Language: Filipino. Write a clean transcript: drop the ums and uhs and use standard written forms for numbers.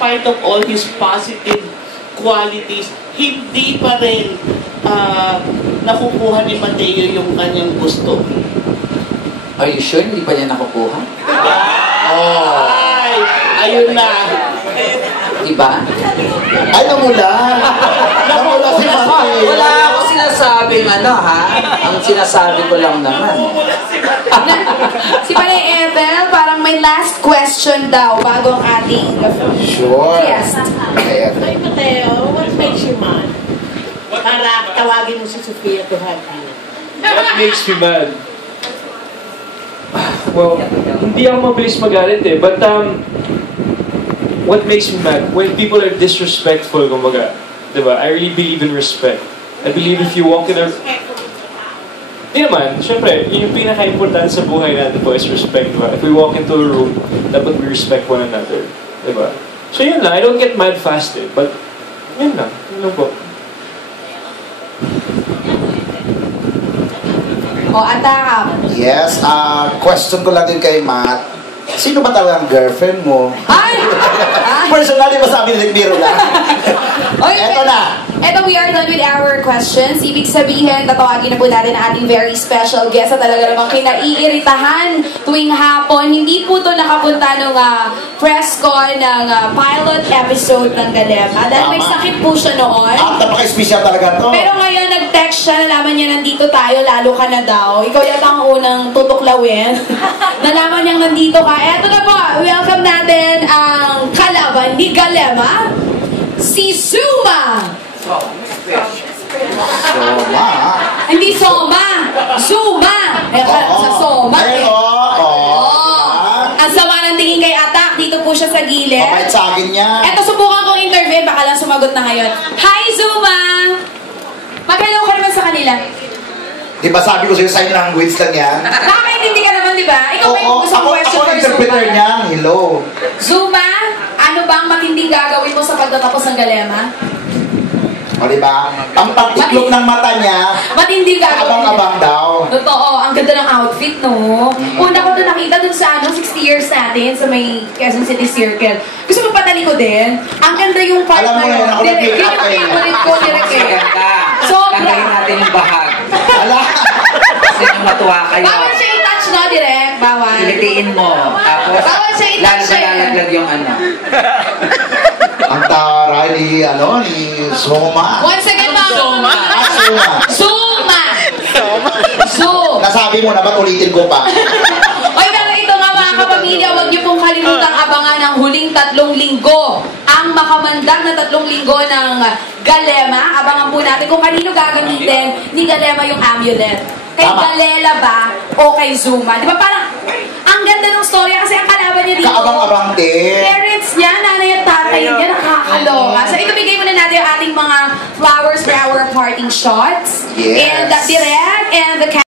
spite of all his positive qualities, hindi pa rin nakukuha ni Mateo yung kanyang gusto. Are you sure hindi pa niya nakukuha? Ay, ayun na. Diba? Ay, namula. Namula si Mateo. Wala ako sinasabing ano ha. Ang sinasabi ko lang naman. Si Panay Ethel, parang may last question daw bago ang ating Sure. guest. Okay. Ay, Mateo, what makes you mad? Para tawagin mo si Sofia to have you. What makes me mad? Well, hindi ako mabilis magalit eh. But, what makes me mad? When people are disrespectful, kumbaga. Diba? I really believe in respect. I believe if you walk in a... Di naman, syempre, yun yung pinaka-important sa buhay natin po is respect, diba? If we walk into a room, dapat we respect one another. Diba? So yun lang, I don't get mad fast eh. But, yun lang. Yun lang po. O, Atak. Yes, question ko lang din kay Matt. Sino ba talagang girlfriend mo? Ay! Personally, masabi ni Biro lang. Okay, Eto na. Eto, we are done with our questions. Ibig sabihin, tatawagin na po natin ang ating very special guest na talaga namang kinaiiritahan tuwing hapon. Hindi po ito nakapunta nung press con ng pilot episode ng Galema. Dahil may sakit po siya noon. Napaka-special talaga to. Pero ngayon, nag-text siya, nalaman niya nandito tayo, lalo ka na daw. Ikaw yata ang unang tutuklawin. Nalaman niyang nandito ka. Eto na po, welcome natin ang kalaban ni Galema, si Zuma! Soma. Hindi Soma! Zuma! Sa Soma. Ang sama ng tingin kay Atak, dito po siya sa gilid. Kapait sa akin niya. Eto, subukan kong interview, baka lang sumagot na ngayon. Hi, Zuma! Mag-hello ka naman sa kanila. Di ba sabi ko sa'yo, sign language lang yan? Nakakaintindi ka naman, di ba? Ikaw ba yung gusto question ako for interpreter Zuma? niya. Hello. Zuma, ano ba ang matinding gagawin mo sa pagtatapos ng Galema? O, di ba? Ang pagtiklop ng mata niya, Matinding gagawin niya. abang-abang daw. Totoo, ang ganda ng outfit, no? Una ko doon nakita dun sa 60 years natin sa may Quezon City Circle. Gusto mo patali ko din? Ang ganda yung part Alam mo na yun. yun, ako Direk, nag-make yun up yung eh. favorite ko, direk eh. Ganda. Sobra. Tanggalin natin yung bahag. Ala. Kasi nung matuwa kayo, Bawal siya i-touch, no, direk? Bawal. ilitiin mo. Tapos, Bawal siya i-touch lalo siya. malalaglag yung ano. Ang taray ni Soma. Once again, Mama. Soma. Zuma! Zoom! Nasabi mo na, ba't ulitin ko pa? Oy, pero ito nga mga kapamilya, huwag niyo pong kalimutang abangan ang huling 3 linggo. Ang makamandag na 3 linggo ng Galema. Abangan po natin kung kanino gagamitin ni Galema yung amulet. Kay Tama. Galela ba o kay Zuma? Di ba parang, ang ganda ng storya kasi ang kalaban niya dito. Kaabang-abang din. Parents niya, nanay at tatay niya, nakakaloka. So ito, bigay muna natin yung ating mga flowers for our parting shots. Yes. And Direk and the